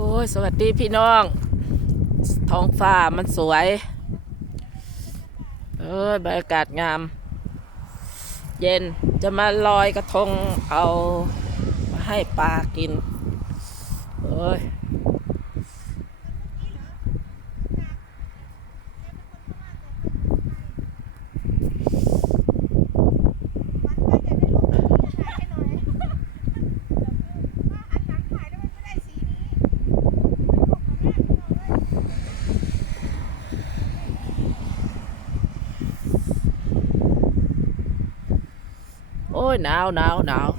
โอ้ย สวัสดีพี่น้อง ท้องฟ้ามันสวย เออบรรยากาศงาม เย็นจะมาลอยกระทงเอามาให้ปลากิน เอ้ย อ้ยหนาวหนาวหนาว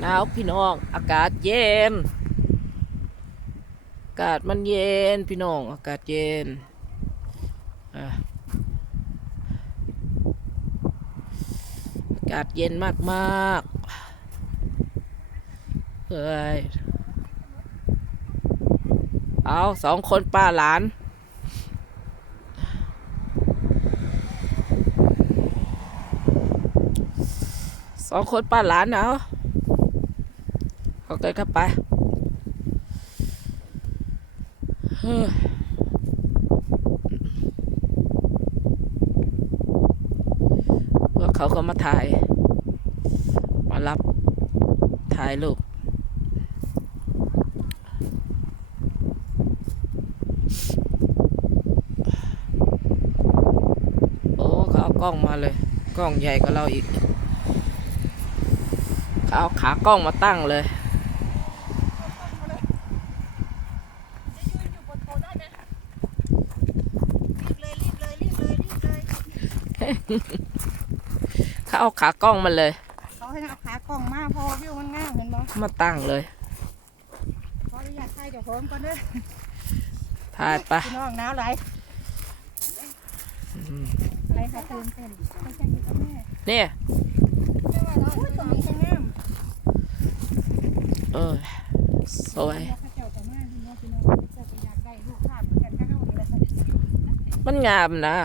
หนาวพี่น้อง อากาศเย็น อากาศมันเย็นพี่น้อง อากาศเย็นอากาศเย็นมากมากเฮ้ยเอาสองคนป้าหลาน องคนป้าหลานเอาเอาเกินเข้าไปเฮ้ยพวกเขาก็มาถ่าย มารับ ถ่ายรูปโอ้เขาเอากล้องมาเลย กล้องใหญ่กว่าเราอีก เขาเอาขากล้องมาตั้งเลย เขาเอาขากล้องมาเลย เขาให้เอาขากล้องมาเพอวิวมันงามเห็นบ่มาตั้งเลยขออนุญาตถ่ายเจ้าของก่อนเด้อถ่ายไปะพี่น้องหนาวไหลายไปค่ะตื่นเต้นไปจังอยู่กับแม่เนี่ยโอ้ยตรงนี้ก็งาม เออสวยแล้วเขาเจ้าจะมาพี่น้องพี่น้องเจ้าก็อยากได้รูปภาพเหมือนกันก็เฮานี่แหละค่ะมันงามนะ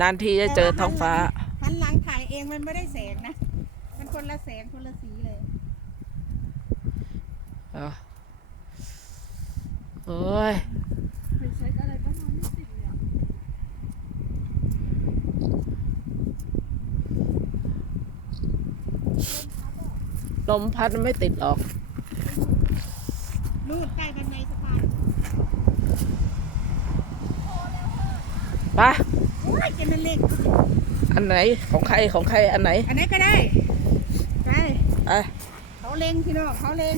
นานทีจะเจอท้องฟ้าหันหลังถ่ายเองมันไม่ได้แสงนะ มันคนละแสงคนละสีเลยเอาโอ้ย ใช้อะไรก็นอนไม่ติดเลยอะ ลมพัดมันไม่ติดหรอกนู่นใต้บันไดสะพานไปะโอ้ยเจนนั่นเล็กอันไหนของใครของใครอันไหนอันไหนี้ก็ได้ไปไปเขาเล็งพี่น้องเขาเล็ง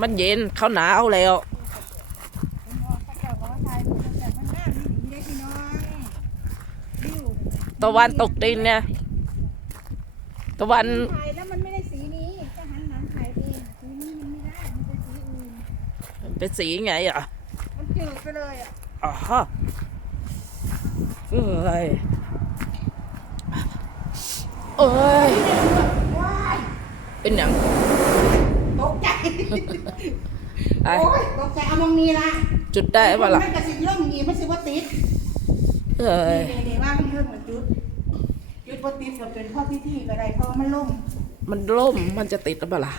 มันเย็นเขาหนาวแล้ว ผมบอกพระเจ้าบอกว่าถ่ายรูปตั้งแต่มันงามนี่ดีเลยพี่น้องวิวตะวันตกดินเนี่ย ตะวันถ่ายแล้วมันไม่ได้สีนี้จะหันหลังถ่ายเองสีนี้มันไม่ได้ มันเป็นสีอื่น เป็นสีไงอะ มันจืดไปเลยอะอ๋อฮะเอ้ยเอ้ยว้ายเป็นหยังตกใจไปโอ้ยตกใจเอามองนี้ละจุดได้ปะล่ะมันกระสิล่มอีกไม่ใช่ว่าติดเอ้ยนี่นี่ว่ามันเพิ่มเหมือนจุด จุดว่าติดก็เป็นเพ่อพี่ๆก็ได้เพราะมันล่ม มันล่มมันจะติดหรือเปล่าล่ะ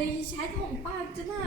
ไฟใช้ของป้าจะน่า